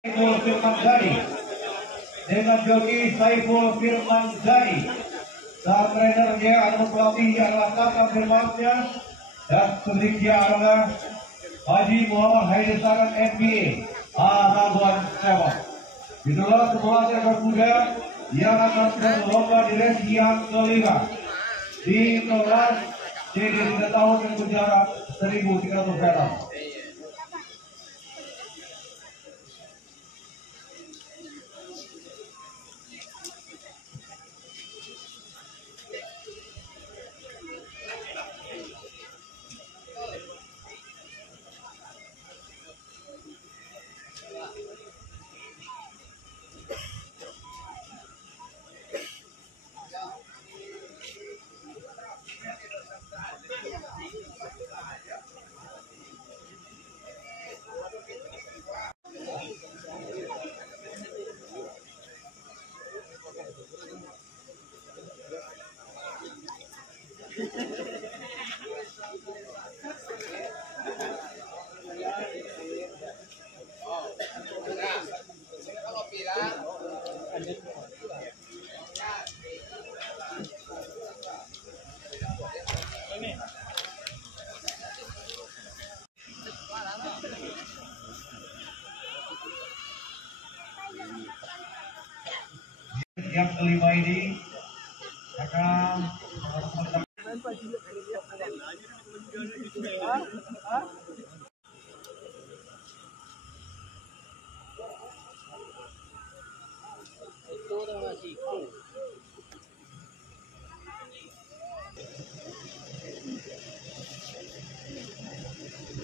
Saiful Firmansyah dengan joki Saiful Firmansyah. Saat trainernya atau pelatihnya adalah Kakak Firmansyah dan pemiliknya adalah Haji Muhammad Haidir Saran MBA Aragon Sewa. Itulah pelatih berkuda yang akan berlomba di race yang kelima di kelas JD 3 tahun yang berjarak 1.300 meter. Yang kelima ini akan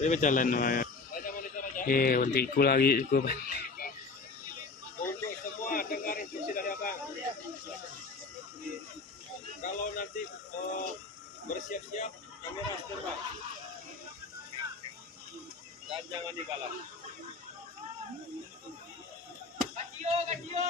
berjalan untuk ikut lagi ikut. Untuk semua dengar instruksi dari abang. Kalau nanti bersiap-siap kamera standby dan jangan digalak. Kacio.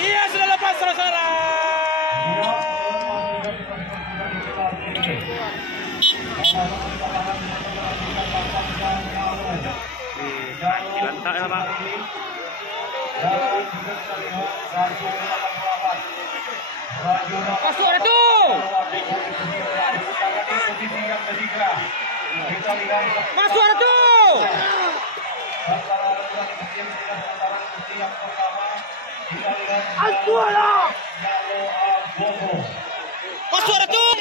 Iya, sudah lepas saudara. Dilantak ya, Pak. Pas suara tuh. Mas suara tuh. Aswara. Mas suara tuh.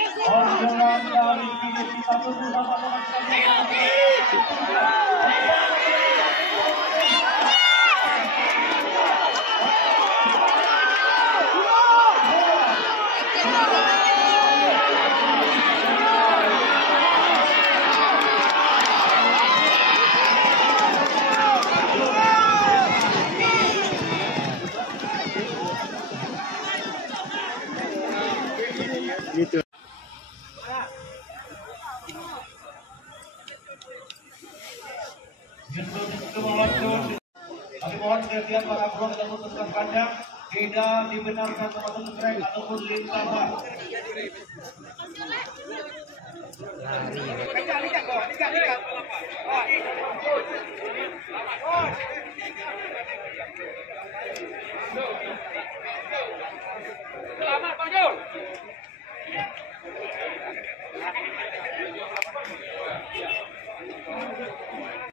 Gitu. Kami mohon setiap para bro dan peserta panjang tidak dibenarkan termasuk trek ataupun lintasan.